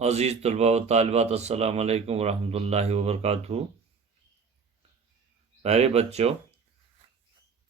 عزیز طلباء و طالبات، السلام علیکم ورحمۃ اللہ وبرکاتہ۔ پیارے بچوں،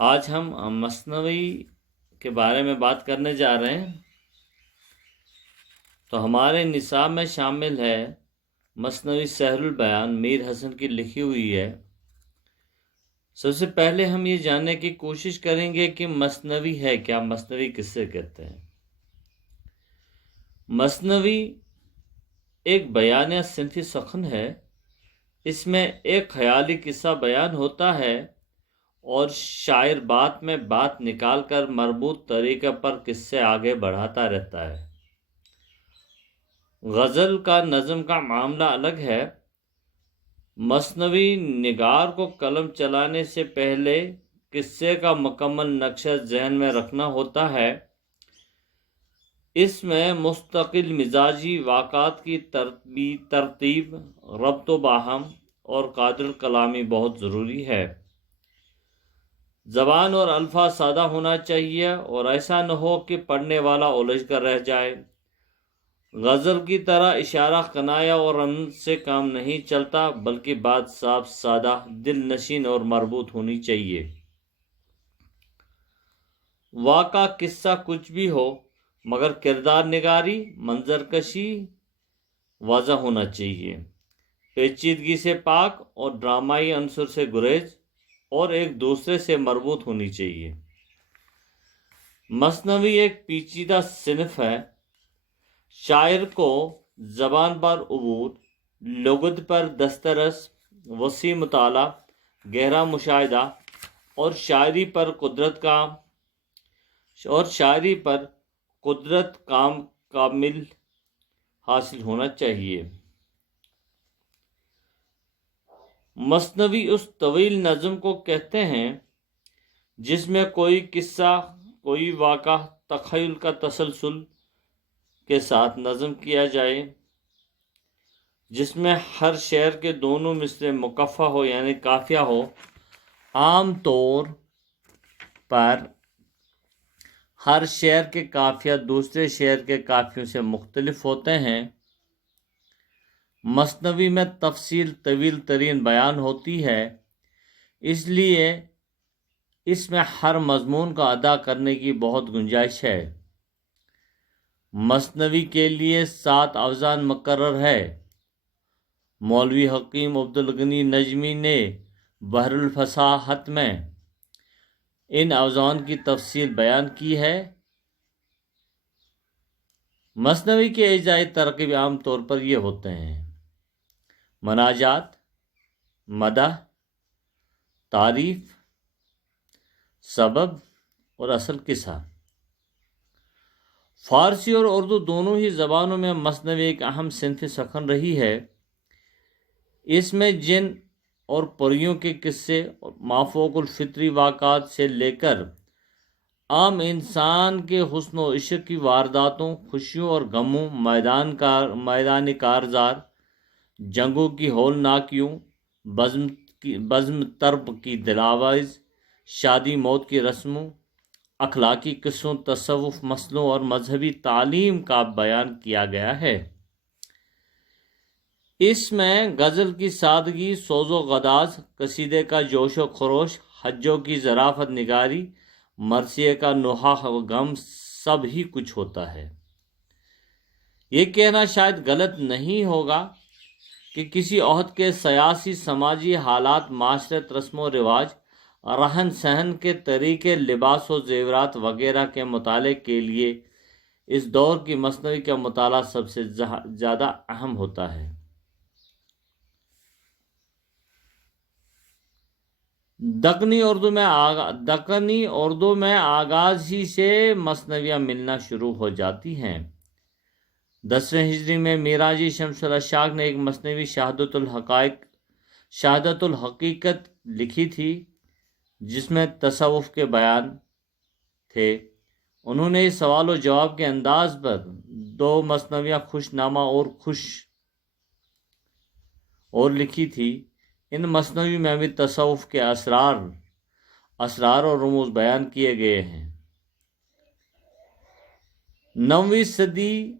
آج ہم مثنوی کے بارے میں بات کرنے جا رہے ہیں۔ تو ہمارے نصاب میں شامل ہے مثنوی سحر البیان، میر حسن کی لکھی ہوئی ہے۔ سب سے پہلے ہم یہ جاننے کی کوشش کریں گے کہ مثنوی ہے کیا، مثنوی کس سے کہتے ہیں۔ مثنوی ایک بیانیہ صنفی سخن ہے۔ اس میں ایک خیالی قصہ بیان ہوتا ہے اور شاعر بات میں بات نکال کر مربوط طریقے پر قصے آگے بڑھاتا رہتا ہے۔ غزل کا نظم کا معاملہ الگ ہے۔ مثنوی نگار کو قلم چلانے سے پہلے قصے کا مکمل نقشہ ذہن میں رکھنا ہوتا ہے۔ اس میں مستقل مزاجی واقعات کی ترتیب، ربط و باہم اور قادر کلامی بہت ضروری ہے۔ زبان اور الفاظ سادہ ہونا چاہیے اور ایسا نہ ہو کہ پڑھنے والا الجھ کر رہ جائے۔ غزل کی طرح اشارہ، کنایہ اور رمز سے کام نہیں چلتا، بلکہ بات صاف، سادہ، دل نشین اور مربوط ہونی چاہیے۔ واقعہ، قصہ کچھ بھی ہو، مگر کردار نگاری، منظر کشی واضح ہونا چاہیے، پیچیدگی سے پاک اور ڈرامائی عنصر سے گریز اور ایک دوسرے سے مربوط ہونی چاہیے۔ مثنوی ایک پیچیدہ صنف ہے۔ شاعر کو زبان پر عبور، لغت پر دسترس، وسیع مطالعہ، گہرا مشاہدہ اور شاعری پر قدرت کامل حاصل ہونا چاہیے۔ مثنوی اس طویل نظم کو کہتے ہیں جس میں کوئی قصہ، کوئی واقعہ تخیل کا تسلسل کے ساتھ نظم کیا جائے، جس میں ہر شعر کے دونوں مصرع مکفہ ہو یعنی قافیہ ہو۔ عام طور پر ہر شعر کے قافیہ دوسرے شعر کے قافیوں سے مختلف ہوتے ہیں۔ مثنوی میں تفصیل طویل ترین بیان ہوتی ہے، اس لیے اس میں ہر مضمون کا ادا کرنے کی بہت گنجائش ہے۔ مثنوی کے لیے 7 اوزان مقرر ہے۔ مولوی حکیم عبدالغنی نجمی نے بحر الفصاحت میں ان اوزان کی تفصیل بیان کی ہے۔ مثنوی کے اجزائے ترکیب عام طور پر یہ ہوتے ہیں: مناجات، مدح، تعریف، سبب اور اصل قصہ۔ فارسی اور اردو دونوں ہی زبانوں میں مثنوی ایک اہم صنف سخن رہی ہے۔ اس میں جن اور پریوں کے قصے اور مافوق الفطری واقعات سے لے کر عام انسان کے حسن و عشق کی وارداتوں، خوشیوں اور غموں، میدان کارزار، جنگوں کی ہولناکیوں، بزم طرب کی دلاویز، شادی موت کی رسموں، اخلاقی قصوں، تصوف مسئلوں اور مذہبی تعلیم کا بیان کیا گیا ہے۔ اس میں غزل کی سادگی، سوز و غداز، قصیدے کا جوش و خروش، حجوں کی ظرافت نگاری، مرثیے کا نوحہ و غم سب ہی کچھ ہوتا ہے۔ یہ کہنا شاید غلط نہیں ہوگا کہ کسی عہد کے سیاسی، سماجی حالات، معاشرت، رسم و رواج، رہن سہن کے طریقے، لباس و زیورات وغیرہ کے مطالعے کے لیے اس دور کی مثنوی کا مطالعہ سب سے زیادہ اہم ہوتا ہے۔ دکنی اردو میں آغاز ہی سے مثنویاں ملنا شروع ہو جاتی ہیں۔ 10ویں ہجری میں میراجی شمس الاشاق نے ایک مثنوی شہادت الحقیقت لکھی تھی، جس میں تصوف کے بیان تھے۔ انہوں نے اس سوال و جواب کے انداز پر 2 مثنویاں خوش نامہ اور لکھی تھی۔ ان مثنوی میں بھی تصوف کے اسرار اور رموز بیان کیے گئے ہیں۔ 9ویں صدی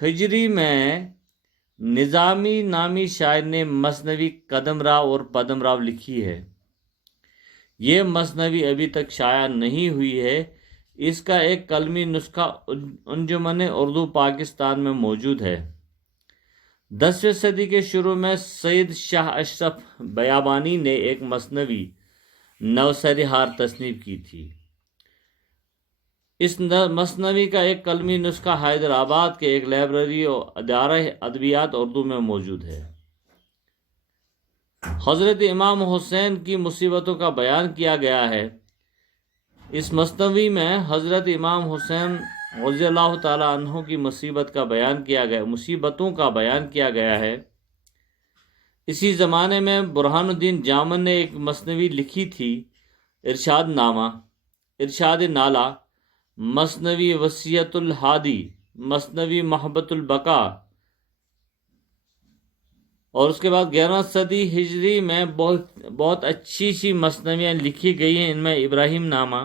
ہجری میں نظامی نامی شاعر نے مثنوی قدم راو اور پدم راو لکھی ہے۔ یہ مثنوی ابھی تک شائع نہیں ہوئی ہے۔ اس کا ایک قلمی نسخہ انجمن اردو پاکستان میں موجود ہے۔ 10ویں صدی کے شروع میں سید شاہ اشرف بیابانی نے ایک مثنوی نوسرہار تصنیف کی تھی۔ اس مثنوی کا ایک قلمی نسخہ حیدرآباد کے ایک لائبریری اور ادارہ ادبیات اردو میں موجود ہے۔ حضرت امام حسین کی مصیبتوں کا بیان کیا گیا ہے۔ اس مثنوی میں حضرت امام حسین رضی اللہ تعالی عنہ کی مصیبتوں کا بیان کیا گیا ہے۔ اسی زمانے میں برہان الدین جامن نے ایک مثنوی لکھی تھی، ارشاد نالہ، مثنوی وصیت الہادی، مثنوی محبت البقا، اور اس کے بعد 11ویں صدی ہجری میں بہت اچھی سی مثنویاں لکھی گئی ہیں۔ ان میں ابراہیم نامہ،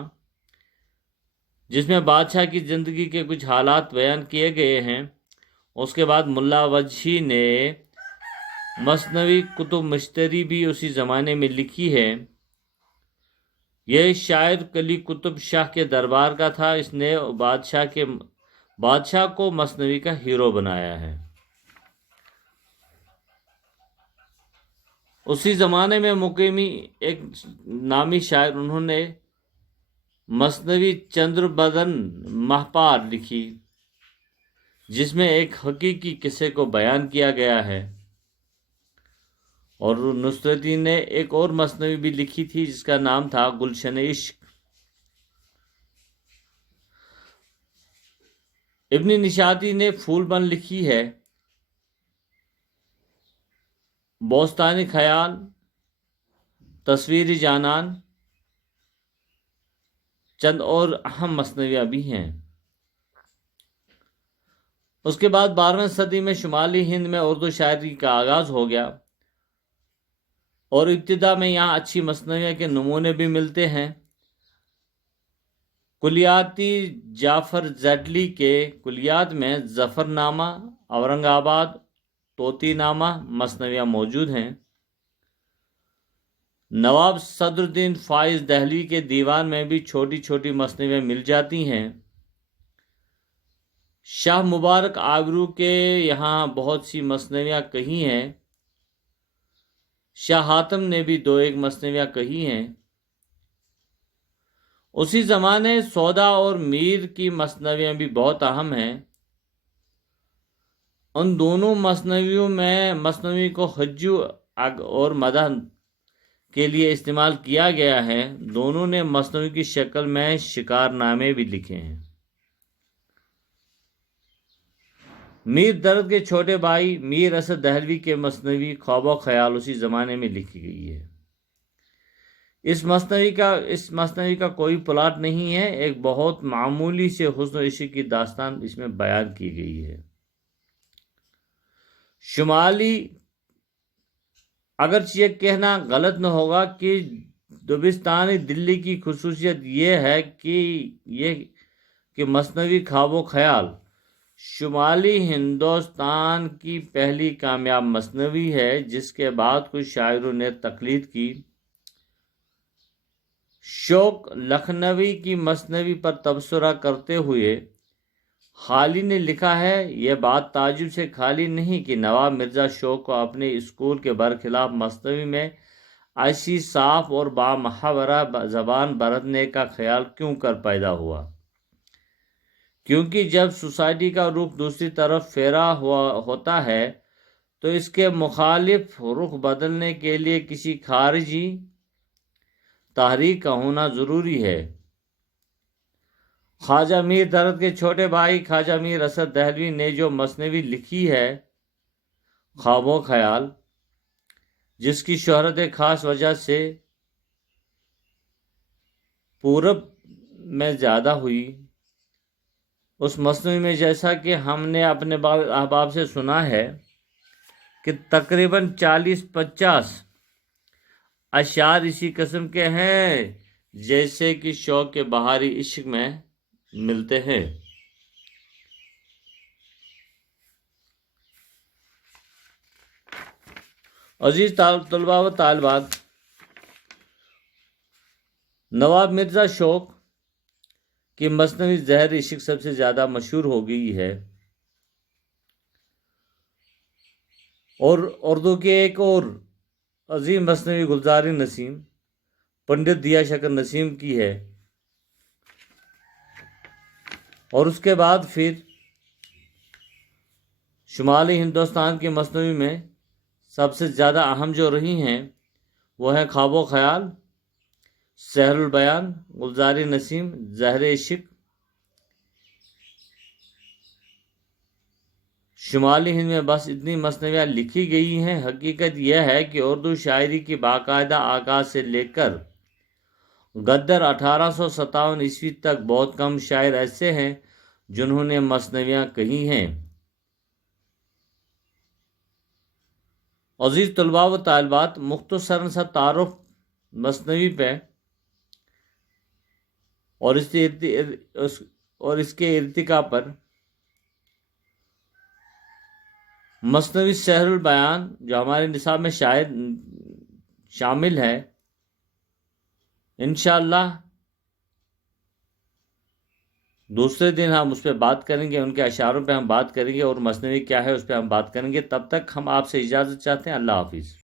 جس میں بادشاہ کی زندگی کے کچھ حالات بیان کیے گئے ہیں۔ اس کے بعد ملا وجہی نے مثنوی کتب مشتری بھی اسی زمانے میں لکھی ہے۔ یہ شاعر قلی قطب شاہ کے دربار کا تھا۔ اس نے بادشاہ کو مثنوی کا ہیرو بنایا ہے۔ اسی زمانے میں مقیمی ایک نامی شاعر، انہوں نے مثنوی چندر بدن مہپار لکھی، جس میں ایک حقیقی قصے کو بیان کیا گیا ہے۔ اور نصرتی نے ایک اور مثنوی بھی لکھی تھی جس کا نام تھا گلشن عشق۔ ابن نشاطی نے پھول بن لکھی ہے۔ بوستانی خیال، تصویری جانان، چند اور اہم مثنویاں بھی ہیں۔ اس کے بعد 12ویں صدی میں شمالی ہند میں اردو شاعری کا آغاز ہو گیا، اور ابتدا میں یہاں اچھی مثنویاں کے نمونے بھی ملتے ہیں۔ کلیاتی جعفر زیڈلی کے کلیات میں ظفر نامہ، اورنگ آباد، طوطی نامہ مثنویاں موجود ہیں۔ نواب صدر الدین فائز دہلوی کے دیوان میں بھی چھوٹی چھوٹی مثنویاں مل جاتی ہیں۔ شاہ مبارک آبرو کے یہاں بہت سی مثنویاں کہی ہیں۔ شاہ حاتم نے بھی 2-1 مثنویاں کہی ہیں۔ اسی زمانے سودا اور میر کی مثنویاں بھی بہت اہم ہیں۔ ان دونوں مثنویوں میں مثنوی کو حجو اور مدح کے لیے استعمال کیا گیا ہے۔ دونوں نے مثنوی کی شکل میں شکار نامے بھی لکھے ہیں۔ میر درد کے چھوٹے بھائی میر اسد دہلوی کے مثنوی خواب و خیال اسی زمانے میں لکھی گئی ہے۔ اس مثنوی کا کوئی پلاٹ نہیں ہے، ایک بہت معمولی سے حسن و عشق کی داستان اس میں بیان کی گئی ہے۔ شمالی، اگرچہ یہ کہنا غلط نہ ہوگا کہ دبستانی دلی کی خصوصیت یہ ہے کہ مثنوی خواب و خیال شمالی ہندوستان کی پہلی کامیاب مثنوی ہے، جس کے بعد کچھ شاعروں نے تقلید کی۔ شوق لکھنوی کی مثنوی پر تبصرہ کرتے ہوئے خالی نے لکھا ہے، یہ بات تعجب سے خالی نہیں کہ نواب مرزا شوق کو اپنے اسکول کے برخلاف مثنوی میں ایسی صاف اور بامحاورہ زبان برتنے کا خیال کیوں کر پیدا ہوا، کیونکہ جب سوسائٹی کا رخ دوسری طرف پھیرا ہوا ہوتا ہے تو اس کے مخالف رخ بدلنے کے لیے کسی خارجی تحریک کا ہونا ضروری ہے۔ خواجہ میر درد کے چھوٹے بھائی خواجہ میر اسد دہلوی نے جو مثنوی لکھی ہے خواب و خیال، جس کی شہرت خاص وجہ سے پورب میں زیادہ ہوئی، اس مثنوی میں جیسا کہ ہم نے اپنے احباب سے سنا ہے کہ تقریباً 40-50 اشعار اسی قسم کے ہیں جیسے کہ شوق کے بہاری عشق میں ملتے ہیں۔ عزیز طلباء و طالبات، نواب مرزا شوق کی مثنوی زہر عشق سب سے زیادہ مشہور ہو گئی ہے، اور اردو کے ایک اور عظیم مثنوی گلزار نسیم پنڈت دیا شکر نسیم کی ہے، اور اس کے بعد پھر شمالی ہندوستان کے مثنوی میں سب سے زیادہ اہم جو رہی ہیں وہ ہیں خواب و خیال، سحر البیان، گلزار نسیم، زہر عشق۔ شمالی ہند میں بس اتنی مثنویاں لکھی گئی ہیں۔ حقیقت یہ ہے کہ اردو شاعری کی باقاعدہ آغاز سے لے کر غدر 1857 عیسوی تک بہت کم شاعر ایسے ہیں جنہوں نے مثنویاں کہی ہیں۔ عزیز طلباء و طالبات، مختصراً سا تعارف مثنوی پہ اور اس کے ارتقاء پر۔ مثنوی سحر البیان جو ہمارے نصاب میں شامل ہے، انشاءاللہ دوسرے دن ہم اس پہ بات کریں گے، ان کے اشعاروں پہ ہم بات کریں گے، اور مثنوی کیا ہے اس پہ ہم بات کریں گے۔ تب تک ہم آپ سے اجازت چاہتے ہیں۔ اللہ حافظ۔